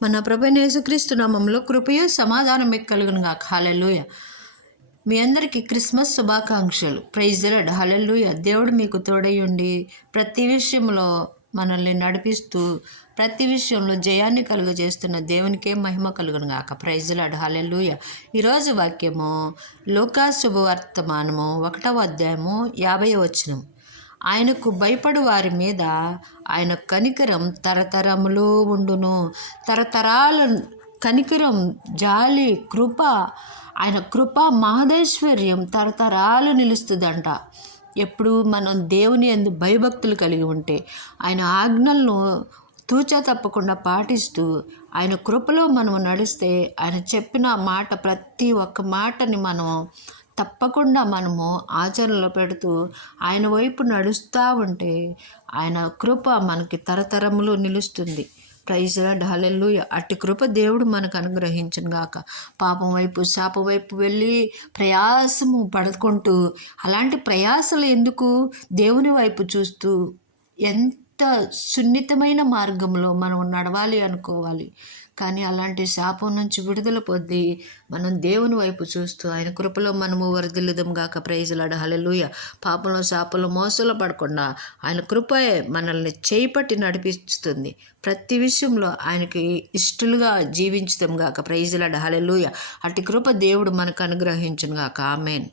మన ప్రభువైన యేసుక్రీస్తు నామములో కృపయు సమాధానం కలుగునుగాక. హల్లెలూయా. మీ అందరికీ క్రిస్మస్ శుభాకాంక్షలు. Praise the Lord. హల్లెలూయా. దేవుడు మీకు తోడై ఉండి ప్రతి విషయంలో మనల్ని నడిపిస్తూ ప్రతి విషయంలో జయాన్ని కలుగజేస్తున్న దేవునికే మహిమ కలుగునుగాక. Praise the Lord. హల్లెలూయా. ఈరోజు వాక్యము లూకా శుభవర్తమానము 1వ అధ్యాయము 50వ వచనం. ఆయనకు భయపడు వారి మీద ఆయన కనికరం తరతరములు ఉండును. తరతరాల కనికరం, జాలి, కృప, ఆయన కృప మహదైశ్వర్యం తరతరాలు నిలుస్తుందంట. ఎప్పుడు మనం దేవుని యందు భయభక్తులు కలిగి ఉంటే, ఆయన ఆజ్ఞలను తూచా తప్పకుండా పాటిస్తూ ఆయన కృపలో మనం నడిస్తే, ఆయన చెప్పిన మాట ప్రతి ఒక్క మాటని మనం తప్పకుండా మనము ఆచరణలో పెడుతూ ఆయన వైపు నడుస్తూ ఉంటే ఆయన కృప మనకి తరతరములు నిలుస్తుంది. Praise the Lord. హల్లెలూయా. అట్టి కృప దేవుడు మనకు అనుగ్రహించును గాక. పాపం వైపు శాపం వైపు వెళ్ళి ప్రయాసము పడుకుంటూ అలాంటి ప్రయాసలు ఎందుకు, దేవుని వైపు చూస్తూ ఎంత సున్నితమైన మార్గంలో మనం నడవాలి అనుకోవాలి. కానీ అలాంటి శాపం నుంచి విడుదల పొంది మనం దేవుని వైపు చూస్తూ ఆయన కృపలో మనము వరదిల్లుదాం గాక. Praise the Lord. హల్లెలూయా. పాపంలో శాపంలో మోసంలో పడకుండా ఆయన కృపే మనల్ని చేపట్టి నడిపిస్తుంది. ప్రతి విషయంలో ఆయనకి ఇష్టలుగా జీవించుదాం గాక. Praise the Lord. హల్లెలూయా. అట్టి కృప దేవుడు మనకు అనుగ్రహించును గాక. ఆమేన్.